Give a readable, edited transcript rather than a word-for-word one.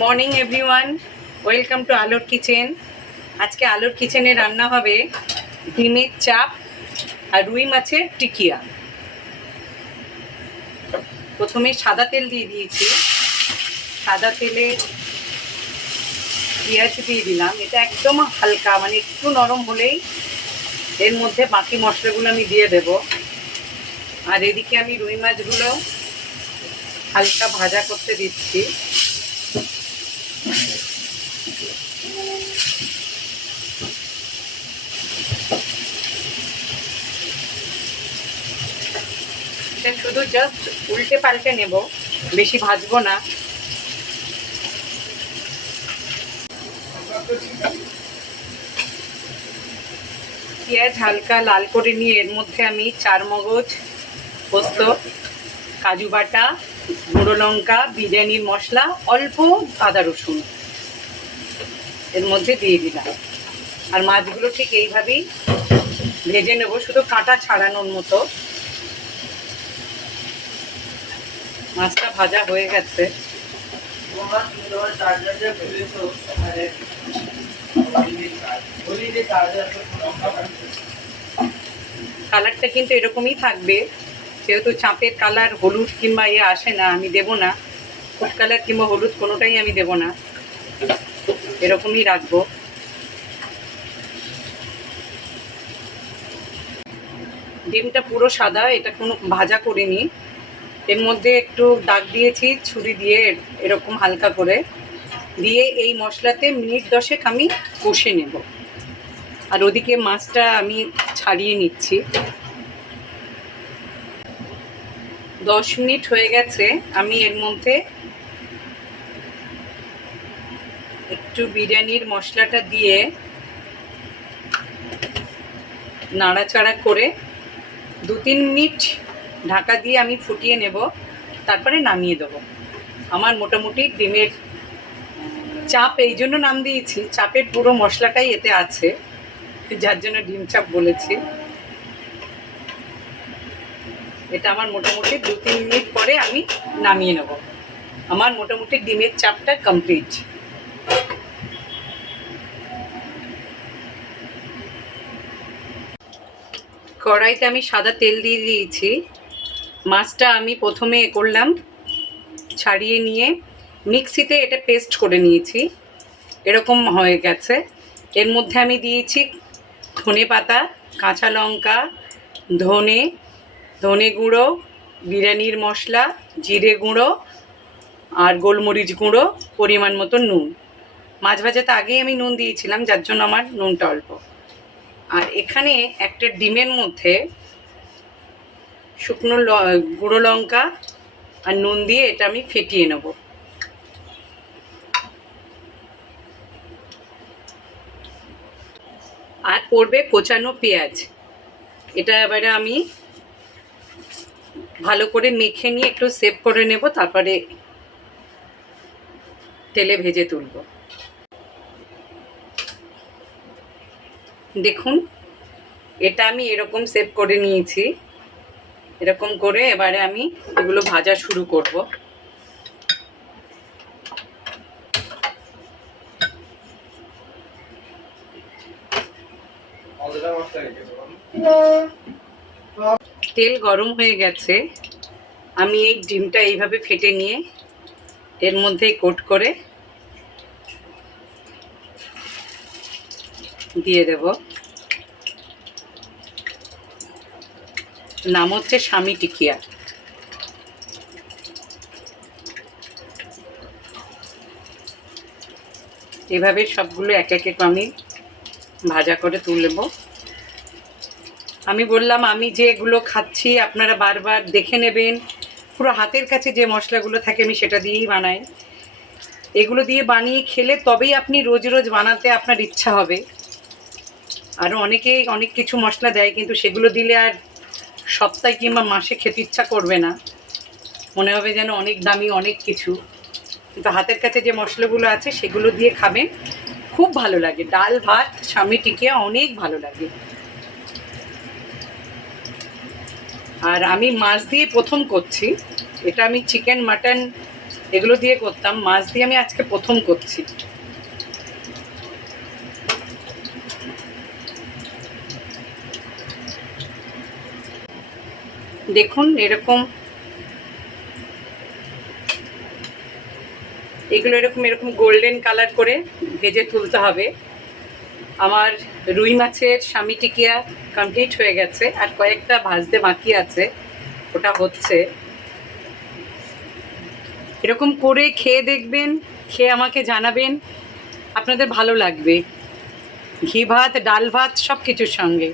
Morning everyone, welcome to আলোর kitchen. আজকে আলোর কিচেনে রান্না হবে ডিমের চাপ আর রুই মাছের টিকিয়া। প্রথমে সাদা তেল দিয়ে দিয়েছি। সাদা তেলে পেঁয়াজ দিয়ে দিলাম। এটা একদম হালকা, মানে একটু নরম হলেই এর মধ্যে বাকি মশলাগুলো আমি দিয়ে দেব। আর এদিকে আমি রুই মাছগুলো হালকা ভাজা করতে দিচ্ছি। শুধু জাস্ট উল্টে পাল্টে নেব, বেশি ভাজবো না। পেঁয়াজ হালকা লাল করে নিয়ে এর মধ্যে আমি চারমগজ, পোস্ত, কাজু বাটা, গুঁড়ো লঙ্কা, বিরিয়ানির মশলা, অল্প আদা রসুন এর মধ্যে দিয়ে দিলাম। আর মাছগুলো ঠিক এইভাবেই ভেজে নেব, শুধু কাঁটা ছাড়ানোর মতো। মাছটা ভাজা হয়ে গেছে। কালারটা কিন্তু এরকমই থাকবে, যেহেতু চাপের কালার হলুদ কিংবা আসে না, আমি দেব না। ফুড কালার কিংবা হলুদ কোনোটাই আমি দেব না, এরকমই রাখবো। ডিমটা পুরো সাদা, এটা কোনো ভাজা করিনি। এর মধ্যে একটু দাগ দিয়েছি ছুরি দিয়ে, এরকম হালকা করে দিয়ে এই মশলাতে মিনিট 10 আমি কষে নেব। আর ওদিকে মাছটা আমি ছাড়িয়ে নিচ্ছি। 10 মিনিট হয়ে গেছে। আমি এর মধ্যে একটু বিরিয়ানির মশলাটা দিয়ে নাড়াচাড়া করে 2-3 মিনিট ঢাকা দিয়ে আমি ফুটিয়ে নেব, তারপরে নামিয়ে দেবো। আমার মোটামুটি ডিমের চাপ এই জন্য নাম দিয়েছি, চাপের পুরো মশলাটাই এতে আছে, যার জন্য ডিম চাপ বলেছি। এটা আমার মোটামুটি 2-3 মিনিট পরে আমি নামিয়ে নেব। আমার মোটামুটি ডিমের চাপটা কমপ্লিট। কড়াইতে আমি সাদা তেল দিয়ে দিয়েছি। মাছটা আমি প্রথমে করলাম, ছাড়িয়ে নিয়ে মিক্সিতে এটা পেস্ট করে নিয়েছি, এরকম হয়ে গেছে। এর মধ্যে আমি দিয়েছি ধনে পাতা, কাঁচা লঙ্কা, ধনে গুঁড়ো, বিরিয়ানির মশলা, জিরে গুঁড়ো আর গোলমরিচ গুঁড়ো, পরিমাণ মতো নুন। মাছ ভাজাতে আগেই আমি নুন দিয়েছিলাম, যার জন্য আমার নুনটা অল্প। আর এখানে একটা ডিমের মধ্যে শুকনো গুঁড়ো লঙ্কা আর নুন দিয়ে এটা আমি ফেটিয়ে নেব। আর পড়বে কোচানো পেঁয়াজ। এটা এবারে আমি ভালো করে মেখে নিয়ে একটু সেভ করে নেব, তারপরে তেলে ভেজে তুলব। দেখুন, এটা আমি এরকম সেভ করে নিয়েছি। এরকম করে এবারে আমি এগুলো ভাজা শুরু করব। তেল গরম হয়ে গেছে। আমি এই ডিমটা এইভাবে ফেটে নিয়ে এর মধ্যে কোট করে দিয়ে দেব। নাম হচ্ছে স্বামী টিকিয়া। এভাবে সবগুলো এক এক আমি ভাজা করে তুলব। আমি বললাম, আমি যেগুলো খাচ্ছি আপনারা বারবার দেখে নেবেন। পুরো হাতের কাছে যে মশলাগুলো থাকে আমি সেটা দিয়েই বানাই। এগুলো দিয়ে বানিয়ে খেলে তবেই আপনি রোজ রোজ বানাতে আপনার ইচ্ছা হবে। আরও অনেকেই অনেক কিছু মশলা দেয়, কিন্তু সেগুলো দিলে আর সপ্তাহে কিংবা মাসে খেতে ইচ্ছা করবে না, মনে হবে যেন অনেক দামি অনেক কিছু। কিন্তু হাতের কাছে যে মশলাগুলো আছে সেগুলো দিয়ে খাবেন, খুব ভালো লাগে। ডাল ভাত স্বামী টিকিয়া অনেক ভালো লাগে। আর আমি মাছ দিয়ে প্রথম করছি, এটা আমি চিকেন মাটন এগুলো দিয়ে করতাম, মাছ দিয়ে আমি আজকে প্রথম করছি। দেখুন এরকম, এগুলো এরকম এরকম গোল্ডেন কালার করে ভেজে তুলতে হবে। আমার রুই মাছের স্বামী টিকিয়া কমপ্লিট হয়ে গেছে, আর কয়েকটা ভাজতে বাকি আছে, ওটা হচ্ছে। এরকম করে খেয়ে দেখবেন, খেয়ে আমাকে জানাবেন আপনাদের ভালো লাগবে। ঘি ভাত, ডাল ভাত সব কিছুর সঙ্গে।